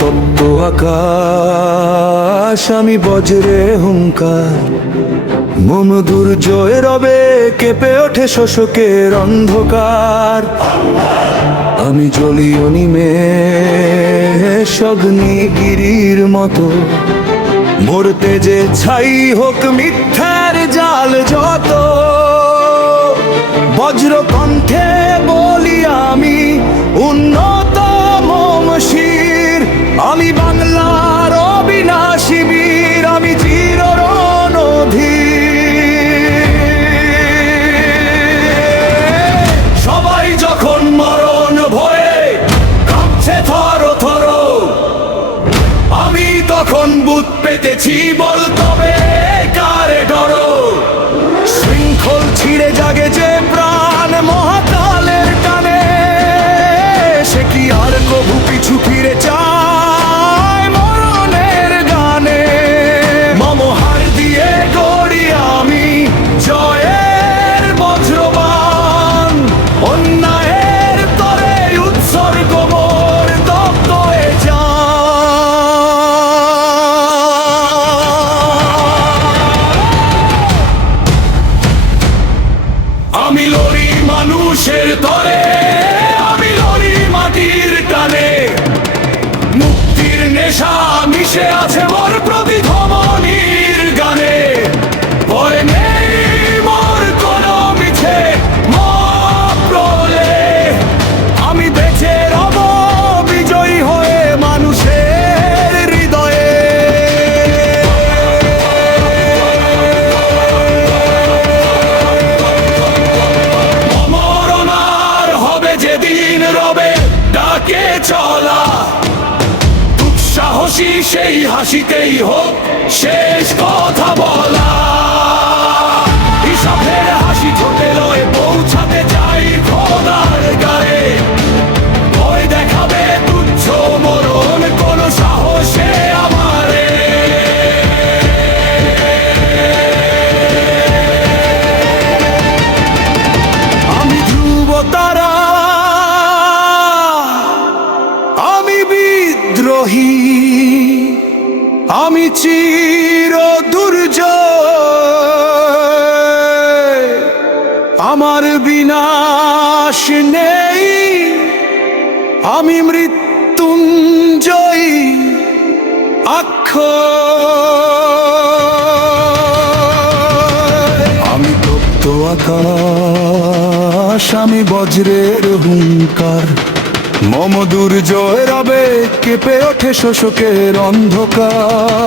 তপ্ত আকাশ, আমি বজ্রে হুঙ্কার। মম দুর্জয় রবে, কেঁপে ওঠে শোষকের অন্ধকার। আমি জ্বলি অনিমেষ অগ্নিগিরির মতো, মরতে যে ছাই হোক মিথ্যার জাল যত। বজ্র কণ্ঠে বলি আমি উন্নত মম শির, আমি বাংলার অবিনাশী বীর, আমি চির রণধীর। সবাই যখন মরণ ভয়ে কাঁপছে থর থর, আমি তখন বুক পেতেছি বল তবে কারে ডরো। শৃঙ্খল ছিঁড়ে জাগে যে প্রাণ মহাকালের টানে, সে কি আর কভু পিছু ফিরে চায় মরণের গানে। মম হার দিয়ে গড়ি আমি জয়ের বজ্রবাণ, অন্যায়ের তরে উৎসর্গ মোর দগ্ধ হয়ে আমি লড়ি মানুষের তরে, আমি লড়ি মাটির টানে। মুক্তির নেশা মিশে আছে মোর প্রতিধ্বনির গানে। ভয় নেই মোর কোনো মিছে মপ্রলে, আমি বেঁচে রব বিজয়ী হয়ে মানুষের হৃদয়ে। মরণার হবে যেদিন রবে ডাকে চলা, দুঃসাহসী সেই হাসিতেই হোক শেষ কথা বলা। হিসাবের হাসি ঠোঁটে লয়ে পৌঁছাতে চাই খোদার গায়ে। ভয় দেখাবে তুচ্ছ মরণ কোন সাহসে আমারে। আমি ধ্রুব তারা, আমি বিদ্রোহী, আমি চির দুর্জয়। আমার বিনাশ নেই, আমি মৃত্যুঞ্জয়ী অক্ষয়। আমি তপ্ত আকাশ, আমি বজ্রের হুঙ্কার। মম দুর্জয় রবে, কেঁপে ওঠে শোষকের অন্ধকার।